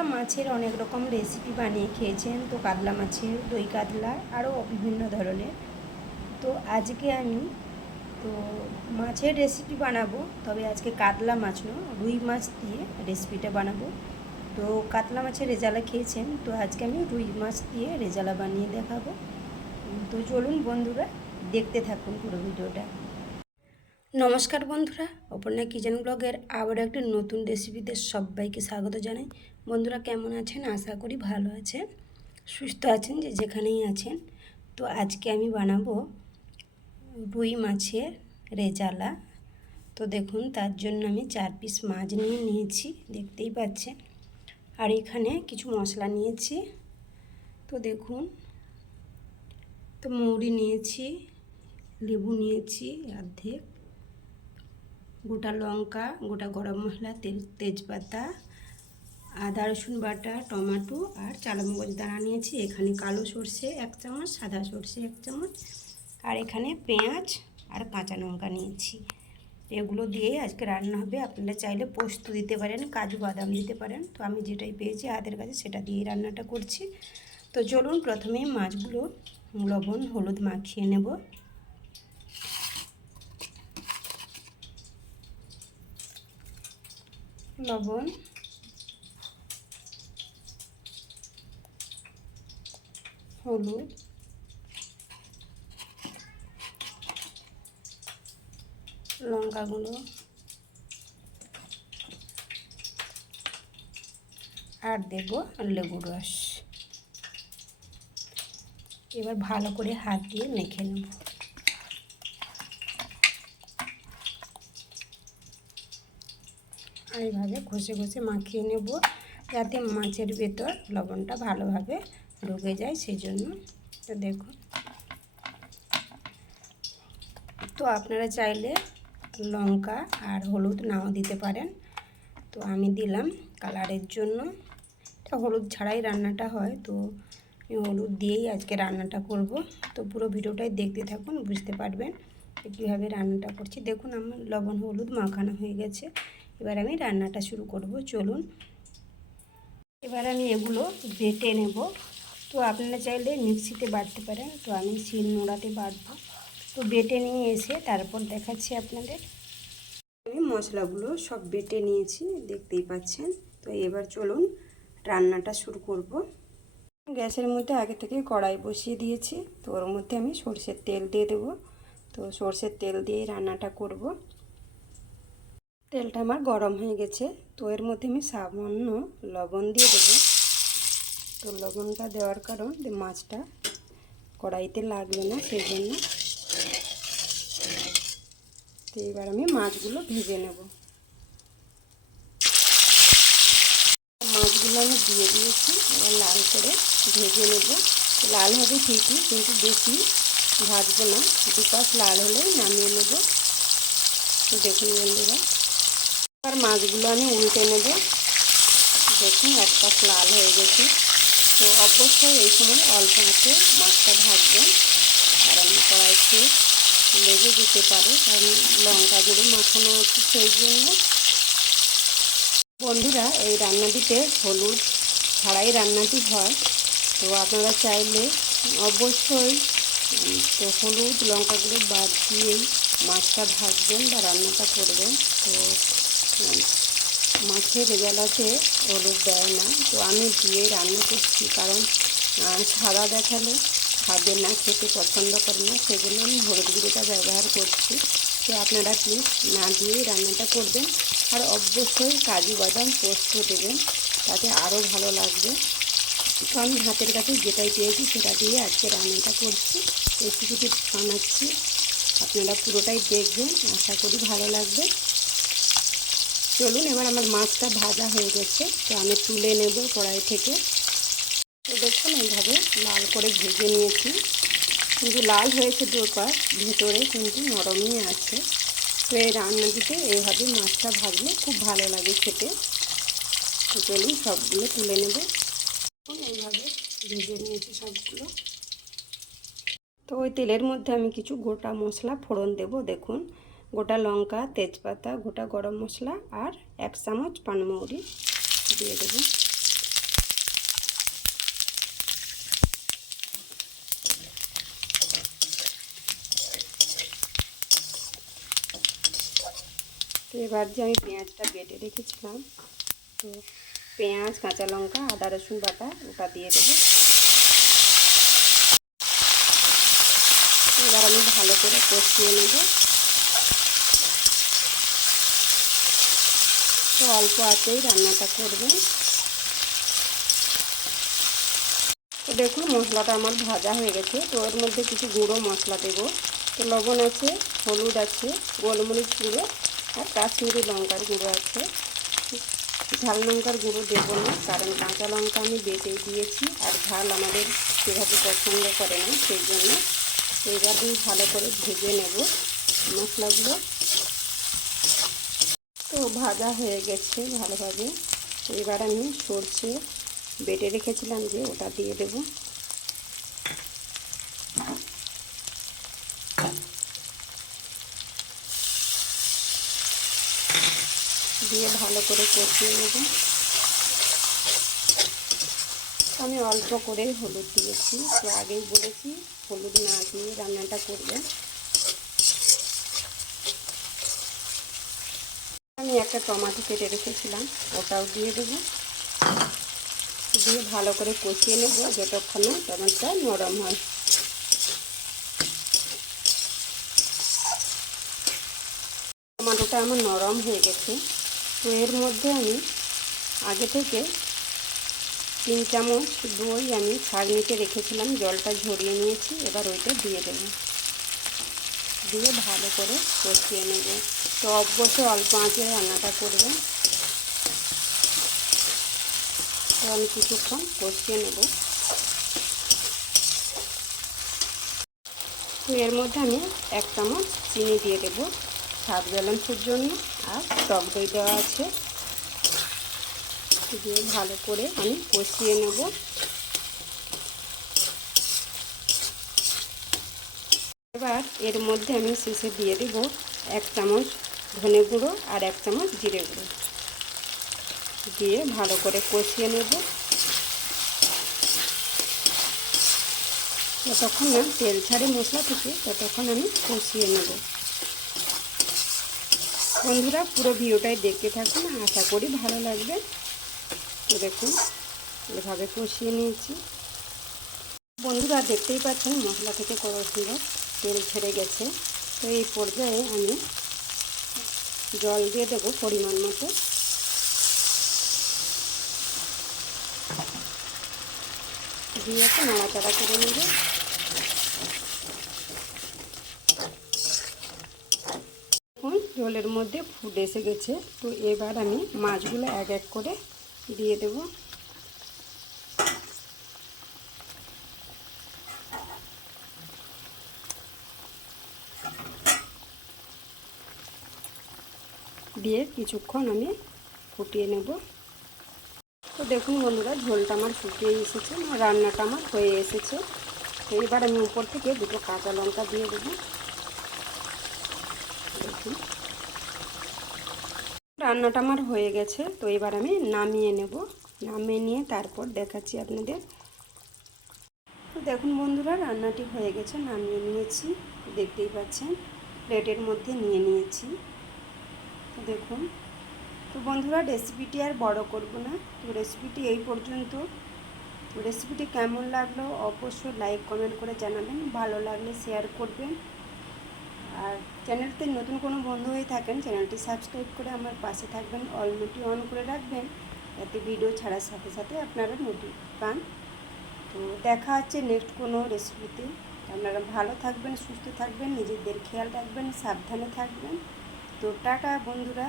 আপনারা মাছের অনেক রকম রেসিপি বানিয়ে খেয়েছেন, তো কাতলা মাছের, দই কাতলা, আরও বিভিন্ন ধরনের। তো আজকে আমি তো মাছের রেসিপি বানাবো, তবে আজকে কাতলা মাছ নয়, রুই মাছ দিয়ে রেসিপিটা বানাবো। তো কাতলা মাছের রেজালা খেয়েছেন, তো আজকে আমি রুই মাছ দিয়ে রেজালা বানিয়ে দেখাবো। তো চলুন বন্ধুরা, দেখতে থাকুন পুরো ভিডিওটা। নমস্কার বন্ধুরা, অপর্ণা কিচেন ব্লগের আবার একটি নতুন রেসিপিতে সবাইকে স্বাগত জানাই। বন্ধুরা কেমন আছেন? আশা করি ভালো আছেন, সুস্থ আছেন, যে যেখানেই আছেন। তো আজকে আমি বানাবো রুই মাছের রেজালা। তো দেখুন, তার জন্য আমি 4 পিস মাছ নিয়েছি, দেখতেই পাচ্ছেন। আর এখানে কিছু মশলা নিয়েছি। তো দেখুন, তো মৌরি নিয়েছি, লেবু নিয়েছি অর্ধেক, গোটা লঙ্কা, গোটা গরম মশলা, তেজপাতা, আদা রসুন বাটা, টমেটো আর চালমগজ দানা নিয়েছি। এখানে কালো সর্ষে 1 চামচ, সাদা সর্ষে 1 চামচ, আর এখানে পেঁয়াজ আর কাঁচা লঙ্কা নিয়েছি। এগুলো দিয়ে আজকে রান্না হবে। আপনারা চাইলে পোস্ত দিতে পারেন, কাজু বাদাম দিতে পারেন। তো আমি যেটাই পেয়েছি হাতের কাছে সেটা দিয়েই রান্নাটা করছি। তো চলুন, প্রথমেই মাছগুলো লবণ হলুদ মাখিয়ে নেব। লবণ, হলুদ, লঙ্কা গুঁড়ো আর দেব লেবুর রস। এবার ভালো করে হাত দিয়ে মেখে নেব। এইভাবে ঘষে ঘষে মাখিয়ে নেব, যাতে মাছের ভেতর লবণটা ভালোভাবে ঢুকে যায়, সেই জন্য। তো দেখুন, তো আপনারা চাইলে লঙ্কা আর হলুদ নাও দিতে পারেন। তো আমি দিলাম কালারের জন্য। এটা হলুদ ছাড়াই রান্নাটা হয়, তো হলুদ দিয়েই আজকে রান্নাটা করব। তো পুরো ভিডিওটাই দেখতে থাকুন, বুঝতে পারবেন কীভাবে রান্নাটা করছি। দেখুন, আমার লবণ হলুদ মাখানো হয়ে গেছে। এবার আমি রান্নাটা শুরু করব, চলুন। এবার আমি এগুলো বেটে নেব। তো আপনারা চাইলে মিক্সিতে বাটতে পারেন, তো আমি শিল নোড়াতে বাটবো। তো বেটে নিয়ে এসে তারপর দেখাচ্ছি আপনাদের। আমি মশলাগুলো সব বেটে নিয়েছি, দেখতেই পাচ্ছেন। তো এবার চলুন রান্নাটা শুরু করব। গ্যাসের মধ্যে আগে থেকে কড়াই বসিয়ে দিয়েছি, তো ওর মধ্যে আমি সরষের তেল দিয়ে দেব। তো সরষের তেল দিয়েই রান্নাটা করব। তেলটা আমার গরম হয়ে গেছে, তো এর মধ্যে আমি সামান্য লবণ দিয়ে দেবো। তো লবণটা দেওয়ার কারণ মাছটা কড়াইতে লাগবে না, সেই জন্য। তো এবার আমি মাছগুলো ভেজে নেব। মাছগুলো আমি দিয়ে দিয়েছি, এবার লাল করে ভেজে নেব। লাল হবে ঠিকই, কিন্তু বেশি ভাজবো না, 2 পাশ লাল হলেই নামিয়ে নেব। তো দেখুন বন্ধুরা, আর মাছগুলো আমি উল্টে নেব। দেখুন, 1 পাশ লাল হয়ে গেছে। তো অবশ্যই এই সময় অল্প আঁচে মাছটা ভাজবেন, কারণ কড়াইতে লেগে যেতে পারে, কারণ লঙ্কা গুঁড়ো মাখানো আছে, সেই জন্য। বন্ধুরা, এই রান্নাটিতে হলুদ ছাড়াই রান্নাটি হয়। তো আপনারা চাইলে অবশ্যই তো হলুদ লঙ্কা গুঁড়ো বাদ দিয়েই মাছটা ভাজবেন বা রান্নাটা করবেন। তো মাছের রেজালাতে হলুদ দেয় না, তো আমি দিয়ে রান্না করছি, কারণ সাদা দেখালে খাবে না, খেতে পছন্দ করে না, সেজন্য আমি হলুদ গুঁড়োটা ব্যবহার করছি। তো আপনারা প্লিজ না দিয়েই রান্নাটা করবেন। আর অবশ্যই কাজু বাদাম পোস্ত দেবেন, তাতে আরও ভালো লাগবে। তো আমি হাতের কাছে যেটাই পেয়েছি সেটা দিয়ে আজকে রান্নাটা করছি, রেসিপিটি বানাচ্ছি। আপনারা পুরোটাই দেখবেন, আশা করি ভালো লাগবে। চলুন, এবার আমার মাছটা ভাজা হয়ে গেছে, তো আমি তুলে নেব কড়াই থেকে। তো দেখুন, এইভাবে লাল করে ভেজে নিয়েছি, কিন্তু লাল হয়েছে 2 পাশ, ভেতরে কিন্তু নরমই আছে। তো এই রান্নাটিতে এইভাবে মাছটা ভাজলে খুব ভালো লাগে খেতে। তো চলুন সবগুলো তুলে নেব। এইভাবে ভেজে নিয়েছি সবগুলো। তো ওই তেলের মধ্যে আমি কিছু গোটা মশলা ফোড়ন দেব। দেখুন, গোটা লঙ্কা, তেজপাতা, গোটা গরম মশলা আর 1 চামচ পানমৌরি দিয়ে দেব। তো এবার যে আমি পেঁয়াজটা বেটে রেখেছিলাম, তো পেঁয়াজ, কাঁচা লঙ্কা, আদা রসুন বাটা ওটা দিয়ে দেবো। এবার আমি ভালো করে কষিয়ে নেব। তো অল্প আঁচেই রান্নাটা করবেন। তো দেখুন মশলাটা আমার ভাজা হয়ে গেছে। তো এর মধ্যে কিছু গুঁড়ো মশলা দেবো। তো লবণ আছে, হলুদ আছে, গোলমরিচ গুঁড়ো আর কাশ্মীরি লঙ্কার গুঁড়ো আছে। ঝাল লঙ্কার গুঁড়ো দেবো না, কারণ কাঁচা লঙ্কা আমি বেটে দিয়েছি আর ঝাল আমাদের সেভাবে পছন্দ করে না, সেই জন্য। তো এবার আমি ভালো করে ভেজে নেব মশলাগুলো। তো ভাজা হয়ে গেছে ভালোভাবে। তো এবার আমি সরষে বেটে রেখেছিলাম যে ওটা দিয়ে দেব। দিয়ে ভালো করে কষিয়ে নেব। আমি অল্প করে হলুদ দিয়েছি, তো আগেই বলেছি হলুদ না দিয়ে রান্নাটা করবে। আমি একটা টমেটো কেটে রেখেছিলাম, ওটাও দিয়ে দেবো। দিয়ে ভালো করে কষিয়ে নেব যতক্ষণ না টমেটোটা নরম হয়। টমেটোটা আমার নরম হয়ে গেছে। তো এর মধ্যে আমি আগে থেকে 3 চামচ দই আমি ছাঁকনিতে রেখেছিলাম, জলটা ঝরিয়ে নিয়েছি। এবার ওইটা দিয়ে দেবো। দিয়ে ভালো করে কষিয়ে নেব। তো অবশ্যই অল্প আঁচে রান্নাটা করবেন। তো আমি কিছুক্ষণ কষিয়ে নেব। তো এর মধ্যে আমি 1 চামচ চিনি দিয়ে দেবো স্বাদ ব্যালেন্সের জন্য। আর টক দই দেওয়া আছে। দিয়ে ভালো করে আমি কষিয়ে নেব। এবার এর মধ্যে আমি শেষে দিয়ে দেব 1 চামচ ধনে গুঁড়ো আর 1 চামচ জিরে গুঁড়ো। দিয়ে ভালো করে কষিয়ে নেব। যতক্ষণ না তেল ছাড়ে মশলা থেকে ততক্ষণ আমি কষিয়ে নেব। বন্ধুরা পুরো ভিডিওটাই দেখতে থাকুন, আশা করি ভালো লাগবে। তো দেখুন এভাবে কষিয়ে নিয়েছি। বন্ধুরা দেখতেই পাচ্ছেন মশলা থেকে কত সুন্দর তেল ছেড়ে গেছে। তো এই পর্যায়ে আমি জল দিয়ে দেবো পরিমাণ মতো। দিয়ে একটু নাড়াচাড়া করে নেব। এখন জলের মধ্যে ফুটে এসে গেছে। তো এবার আমি মাছগুলো এক এক করে দিয়ে দেব। দিয়ে কিছুক্ষণ আমি ফুটিয়ে নেব। তো দেখুন বন্ধুরা ঝোলটা আমার ফুটিয়ে এসেছে, রান্নাটা আমার হয়ে এসেছে। তো এবার আমি উপর থেকে 2টো কাঁচা লঙ্কা দিয়ে দেবো। দেখুন রান্নাটা আমার হয়ে গেছে। তো এবার আমি নামিয়ে নেব। নামিয়ে নিয়ে তারপর দেখাচ্ছি আপনাদের। তো দেখুন বন্ধুরা রান্নাটি হয়ে গেছে, নামিয়ে নিয়েছি। দেখতেই পাচ্ছেন প্লেটের মধ্যে নিয়ে নিয়েছি। তো দেখুন। তো বন্ধুরা রেসিপিটি আর বড় করব না। তো রেসিপিটি এই পর্যন্ত। তো রেসিপিটি কেমন লাগলো অবশ্যই লাইক কমেন্ট করে জানাবেন। ভালো লাগলে শেয়ার করবেন। আর চ্যানেলতে নতুন কোনো বন্ধু হয়ে থাকেন চ্যানেলটি সাবস্ক্রাইব করে আমার পাশে থাকবেন, অল নোটি অন করে রাখবেন, যাতে ভিডিও ছাড়ার সাথে সাথে আপনারা নোটি পান। তো দেখা হচ্ছে নেক্সট কোনো রেসিপিতে। আপনারা ভালো থাকবেন, সুস্থ থাকবেন, নিজেদের খেয়াল রাখবেন, সাবধানে থাকবেন। তো টাটা বন্ধুরা।